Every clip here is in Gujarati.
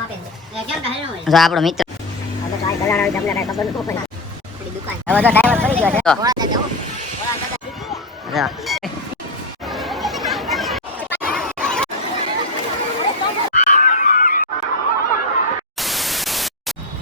જો આપણો મિત્ર હવે તો ડ્રાઈવર પડી ગયો છે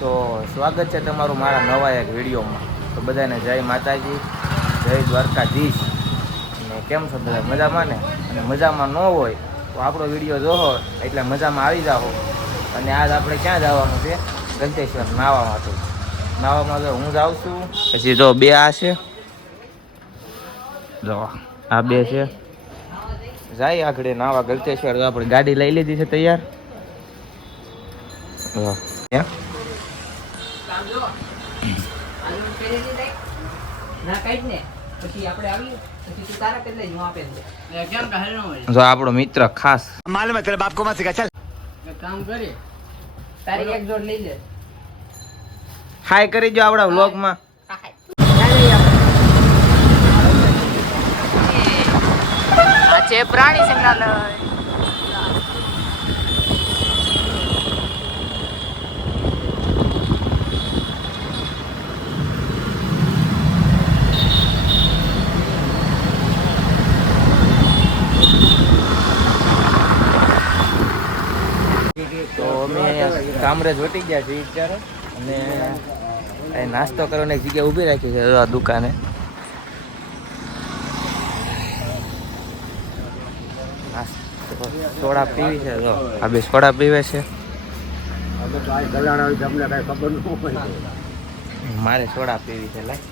તો સ્વાગત છે તમારું મારા નવા એક વિડીયોમાં. તો બધાને જય માતાજી, જય દ્વારકાધીશ. અને કેમ છો બધા? મજામાં ને? અને મજામાં ન હોય તો આપણો વિડીયો જોવો એટલે મજામાં આવી જાઓ. અને આજ આપણે ક્યાં જવાનું છે? ગંતેશ્વર નાવામાં. તો નાવામાં તો હું જાઉં છું, પછી જો બે આ છે, જો આ બે છે, જાય આગળ નાવા ગંતેશ્વર. તો આપણે ગાડી લઈ લીધી છે તૈયાર. જો આપણો મિત્ર ખાસ मालूम है तेरे बाप को मत सिखा चल काम करे तारी एक जोड़ લઈ લે હાય કરી જો આપણા વ્લોગમાં. આ છે પ્રાણી સંગ્રહાલય. તો અમે કામરેજ વટી ગયા છીએ અત્યારે, અને નાસ્તો કરવાની એક જગ્યાએ ઊભી રાખી છે આ દુકાને. સોડા પીવી છે, તો આ બે સોડા પીવે છે. મારે સોડા પીવી છે, લાય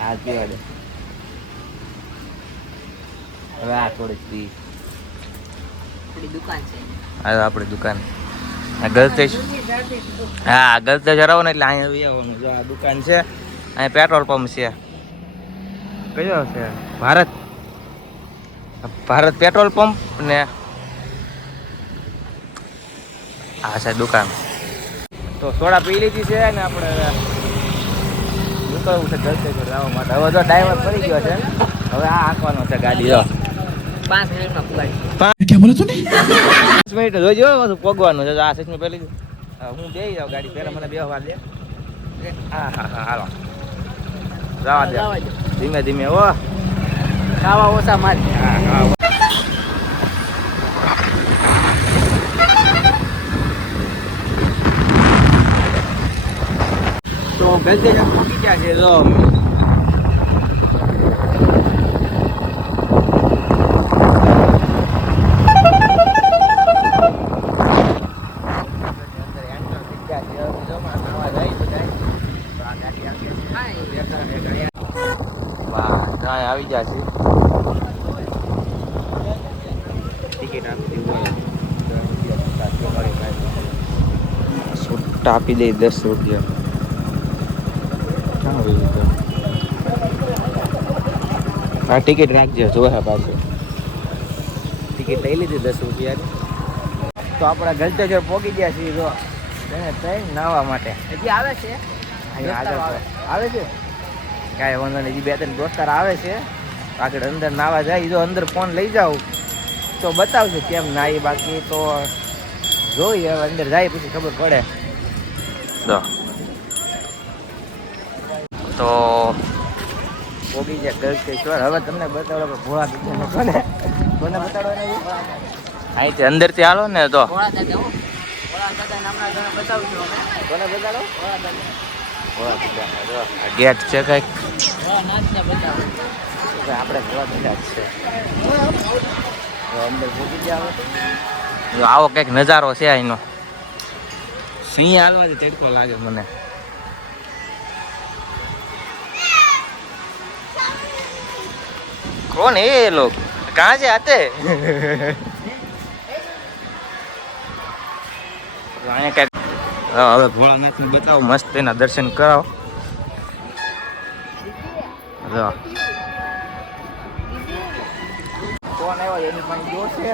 આ પીવા દે. હવે આ થોડીક પી. આપણી દુકાન છે. આ આપણી દુકાન ગલતેજ. હા, ગલતેજ આવો ને એટલે અહીંયા આવવાનું. જો આ દુકાન છે, અહીંયા પેટ્રોલ પંપ છે. કયો છે? ભારત પેટ્રોલ પંપ ને આ છે દુકાન. તો સોડા પી લીધી છે ને આપણે નીકળવું છે ગલતેજ આવવા માટે. હવે તો ડ્રાઈવર પડી ગયો છે, હવે આ હાંકવાનો છે ગાડી. જો 5 મિનિટમાં પુગાડી. 5 મિનિટ જોઈજો બધું પોગવાનું છે. આ સચમી પેલી હું બેસી જાઉં ગાડી પહેલા, મને બેસવા દે. હા હા હા, હાલો જવા દે ધીમે ધીમે. ઓ ખાવા ઓછા મારી. હા હા. તો ગલતેજ પહોંચી ગયા છે. જો આવી જાય છે. ટિકિટ આપી દે 10 રૂપિયા. હા, ટિકિટ રાખજે. જોવા પાછું ટિકિટ લઈ લીધી 10 રૂપિયાની. તો આપણા ગલતેજ પહોંચી ગયા છીએ. જો ટ્રેન નાહવા માટે હજી આવે છે. આવે છે, કાંઈ વાંધો નહીં. 2-3 દોસ્તાર આવે છે આગળ. અંદર નાવા જાય. જો અંદર ફોન લઈ જાઉં તો બતાવજો કેમ નાહી. બાકી તો જોઈએ, હવે અંદર જાય પછી ખબર પડે. તો પોગી જાય ગલતેશ્વર. હવે તમને બતાવડો ભોળા દાદા કોને કોને બતાડવાના? અહીંથી અંદરથી હાલો ને તો ભોળા દાદા નામના જણા બતાવું છું અમે. કોને બતાડો? ભોળા દાદા. ભોળા દાદા ગેટ છે કંઈક. ભોળા નાથને બતાવું. આપણે ભોળા દાદા જ છે. અંદર પોગી ગયા. હવે આવો કંઈક નજારો છે અહીંનો. સિંહ હાલવાથી તડકો લાગે મને. कौन है ये लोग? कहाँ से आते हैं? હવે ભોળાનાથને બતાવો, મસ્ત એના દર્શન કરાવો. કોણ આવ્યો એની પણ જો છે.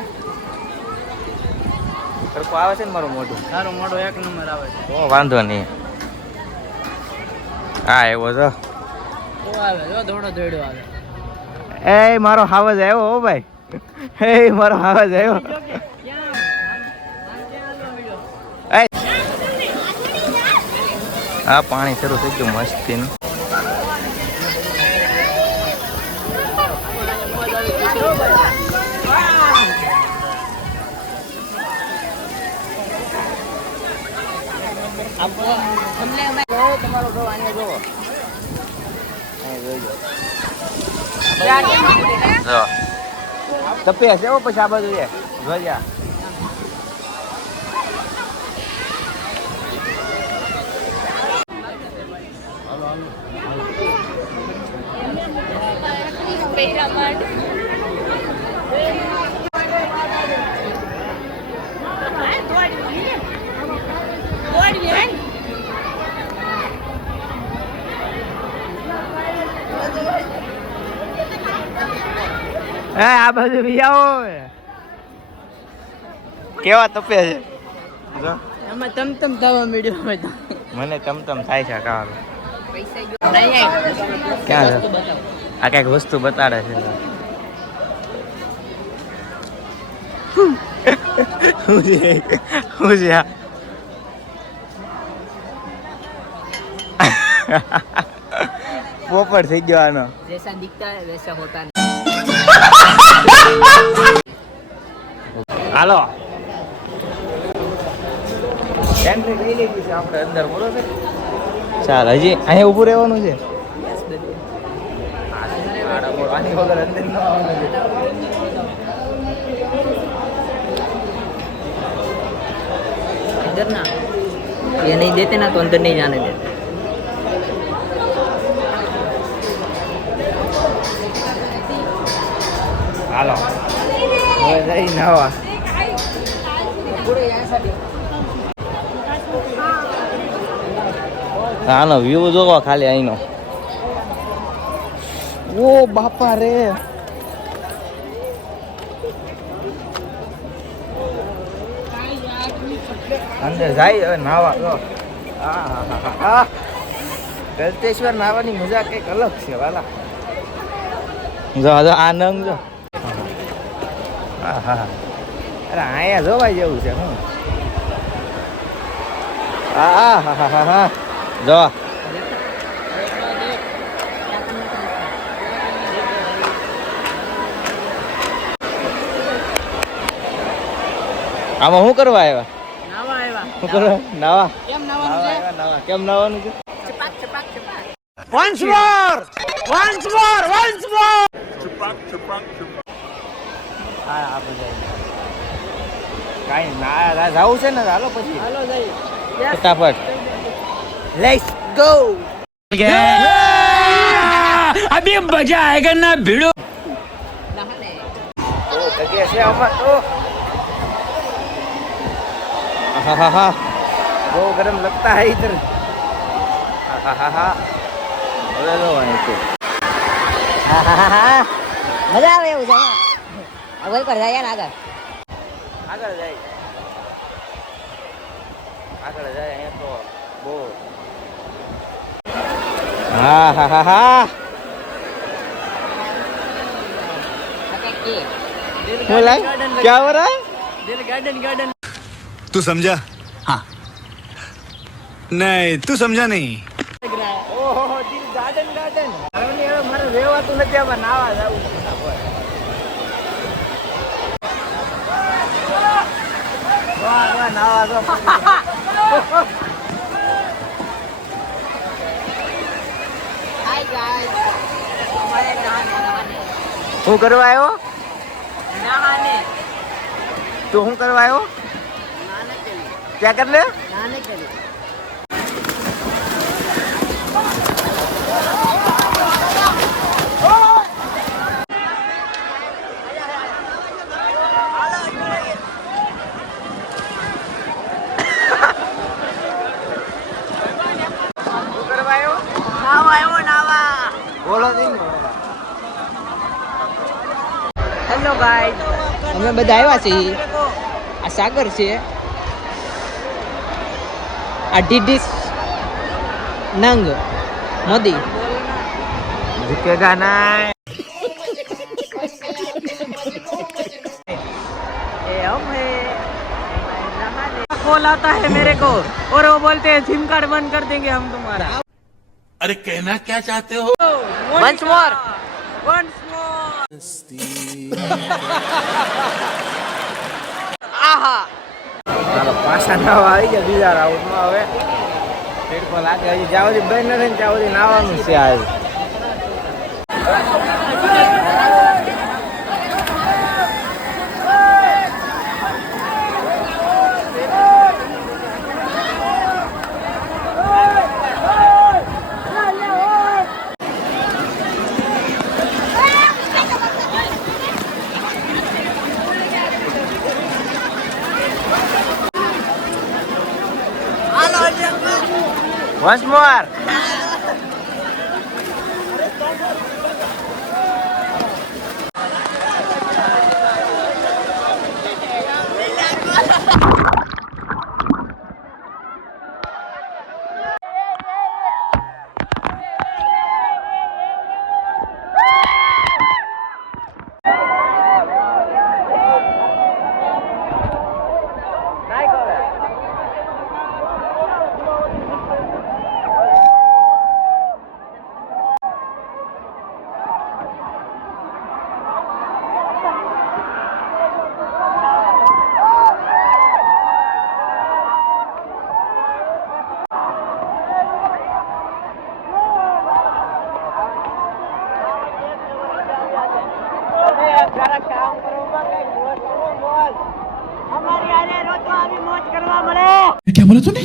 સરખું આવે છે ને મારું મોઢું? તારું મોઢું 1 નંબર આવે છે. તો વાંધો નહીં. હા એવો તો આવે જો ધોડો ધોડો આવે. એ મારો હાવજ આવ્યો હો ભાઈ. એ મારો હાવજ આવ્યો. આ પાણી શરૂ થઈ ગયું મસ્તીનું. તમારો જો અહીંયા જોવો. તપે હશે હો પછી આ બાજુ છે જોયા. આ બાજુ બી આવો. કેવા તપે છે એમાં તમ થવા મળ્યો મને તમ થાય છે કાળ. ક્યાં છે આ કઈક વસ્તુ બતાડે છે. શું છે આ? પોપટ થઈ ગયો આનો. જૈસા દિખતા હૈ વૈસા હોતા નહીં. હાલો એન્ટ્રી લઈ લીધી છે આપણે અંદર બરોબર. ચાલ હજી અહીંયા ઊભું રહેવાનું છે. આની વગર અંદર ન આવવાનું છે. इधर ना ये नहीं देते ना तो अंदर नहीं जाने देते. હાલો હવે જઈ નવા. આનો વ્યૂ જોવો ખાલી અહીંનો. ઓ બાપા રે અંદર જાય હવે નાવા. ગળતેશ્વર નાવાની મજા કઈક અલગ છે વાલા. જો આ નંગ જો. હા અરે અહીંયા જોવાય જેવું છે. હું હા જો આમાં શું કરવા આવ્યા? શું કરવા નાવા? કેમ નાવાનું છે? હા આ બધા કાંઈ ના જવું છે ને હાલો પછી. હાલો જઈએ ફટાફટ. Let's go. अभी मजा आएगा ना भिड़ो. જગ્યા છે આમાં તો. હા બહુ ગરમ લગતા હૈ ઇધર. હા હવે જો અહીં છે. મજા આવે એવું છે. આગળ પર જાય ને આગળ જાય અહીંયા તો બહુ. હા बोला क्या हो रहा है? दिल गार्डन तू समझा? हाँ नहीं तू समझा नहीं. ઓહો દિલ ગાર્ડન હવે મારે રહેવાતું નથી. આમાં નાવા જવું નાવા જો. હું કરવા આવ્યો? नहाने તું શું કરવા આવ્યો? नहाने के लिए क्या कर ले? नहाने के लिए શું કરવા આવ્યો? नावा બોલો દઈ. हेलो गाइस અમે બધા આવ્યા છીએ. આ સાગર છે. આ ડીડીસ નંગ મોદી ઝુકેગા ના. એ અમે નહાને कॉल आता है मेरे को और वो बोलते हैं सिम कार्ड बंद कर देंगे हम तुम्हारा। अरे कहना क्या चाहते हो? वंस मोर आहा હાલો પાછા નાવા આવી ગયા બીજા રાઉન્ડમાં. હવે પેટ પર લાગે હજી જ્યાં સુધી બંધ નથી ત્યાં સુધી નાવાનું છે. આ once more. क्या बोला तूने?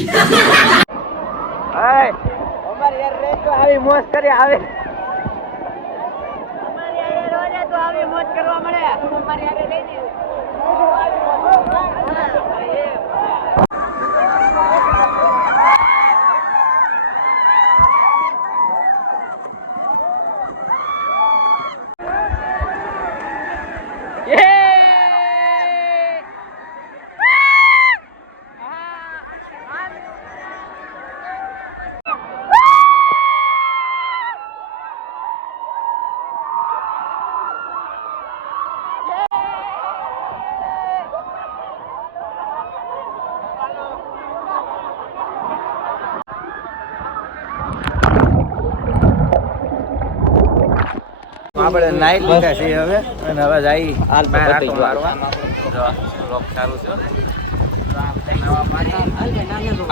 અમારી યાર રે તો આવી મોજ કરી આવે. આપણે નાઈટ લીધા છે હવે અને હવે જઈ હાલ મારવા.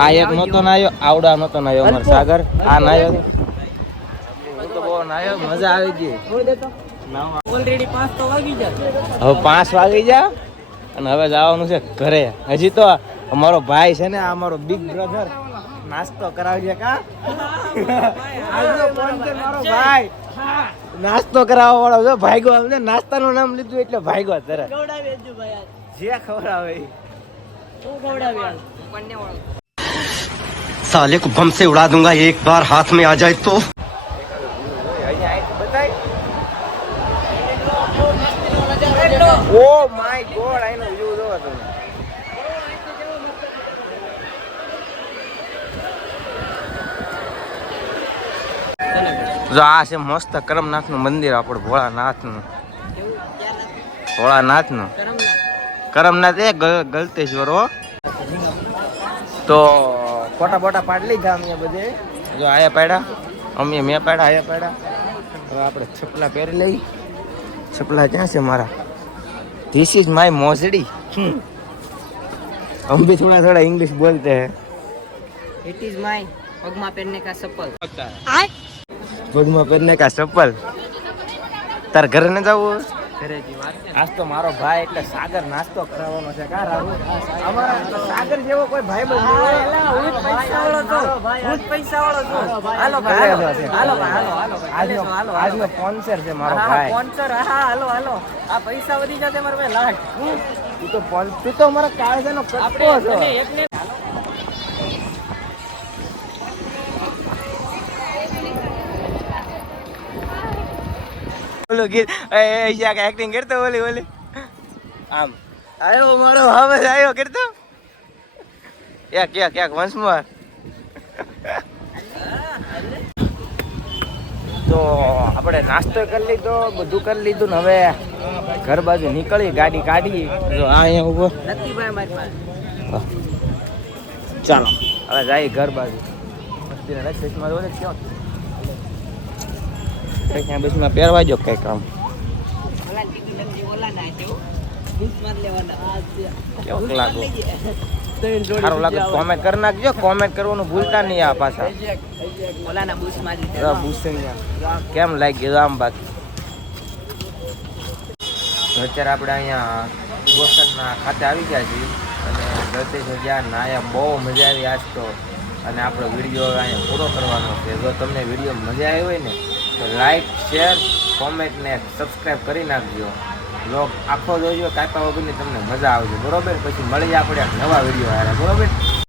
આ એક નહોતો નાયો, આવડા નહોતો નાયો અમારો સાગર. આ નાયો હું તો બહુ નાયો, મજા આવી ગઈ. ઓલરેડી 5 તો વાગી જાય. હવે 5 વાગી જા અને હવે જવાનું છે ઘરે. હજી તો અમારો ભાઈ છે ને, આ અમારો બિગ બ્રધર નાસ્તો કરાવજે. કા આજનો ફોન છે મારો ભાઈ નાસ્તો કરાવવા વાળો છે. ભાઈગો અમને નાસ્તાનું નામ લીધું એટલે ભાઈગો તરત જે ખવડાવે साले को बम से उड़ा दूंगा एक बार हाथ में आ जाए तो। ઓ માય ગોડ, આનો વ્યૂ જોવો તમે. જો આ છે મસ્ત કરમનાથનું મંદિર આપણું ભોળાનાથનું. ભોળાનાથનું કરમનાથ એ ગલતેશ્વર. હો તો ફોટા બોટા પાડી લીધા અમે બધે. જો આયા પાડ્યા અમે, મેં પાડ્યા, આયા પાડ્યા. હવે આપણે છપલા પહેરી લઈ. છપલા ક્યાં છે મારા? ધીસ ઇઝ માય મોસડી. हम भी थोड़ा थोड़ा इंग्लिश बोलते हैं. इट इज माय पगमा पहनने का चप्पल. પગમાં પહેરને કા ચપ્પલ. તાર ઘરે ન જવું? ઘરે જી વાત છે. આજ તો મારો ભાઈ એટલે સાગર નાસ્તો કરાવવાનો છે. કા રાહુલ? અમારા સાગર જેવો કોઈ ભાઈ બંધ નહીં હોય. હું જ પૈસા વાળો છું. હું જ પૈસા વાળો છું. હાલો ભાઈ, હાલો ભાઈ, હાલો. આજનો સ્પોન્સર છે મારો હા ભાઈ. સ્પોન્સર. હા હાલો હાલો. આ પૈસા વધી જશે મારો ભાઈ લાટ. તું તો મારા કાળજાનો કટકો છો. એકને ઓલું ગીત એક્ટિંગ કરતો ઓલી આમ આવ્યો મારો હવે આવ્યો કરતો એક વંશ મોર. તો આપણે નાસ્તો કરી લીધો, બધું કરી લીધું ને હવે ઘર બાજુ નીકળી, ગાડી કાઢી. જો આ અહીંયા ઉભો નથી ભાઈ મારી પાસે. ચાલો હવે જાય ઘર બાજુ ચશ્મા દો ને ક્યાં કંઈક બસમાં પહેરવા જો કંઈક કામ કેવું લાગુ સારું લાગે કોમેન્ટ કરી નાખજો કોમેન્ટ કરવાનું ભૂલતા નહીં આ પાછા કેમ લાગી આમ બાકી અત્યારે આપણે અહીંયા બોસ્ટનના ખાતે આવી ગયા છીએ અને ગળતેજ જ્યાં નાયા બહુ મજા આવી આજ તો અને આપણો વિડીયો અહીંયા પૂરો કરવાનો છે જો તમને વિડીયો મજા આવી હોય ને તો લાઈક શેર કોમેન્ટ ને સબસ્ક્રાઈબ કરી નાખજો બ્લોગ આખો જોજો કાપા વગરની તમને મજા આવશે બરોબર પછી મળી આપણે નવા વિડીયો આવ્યા બરોબર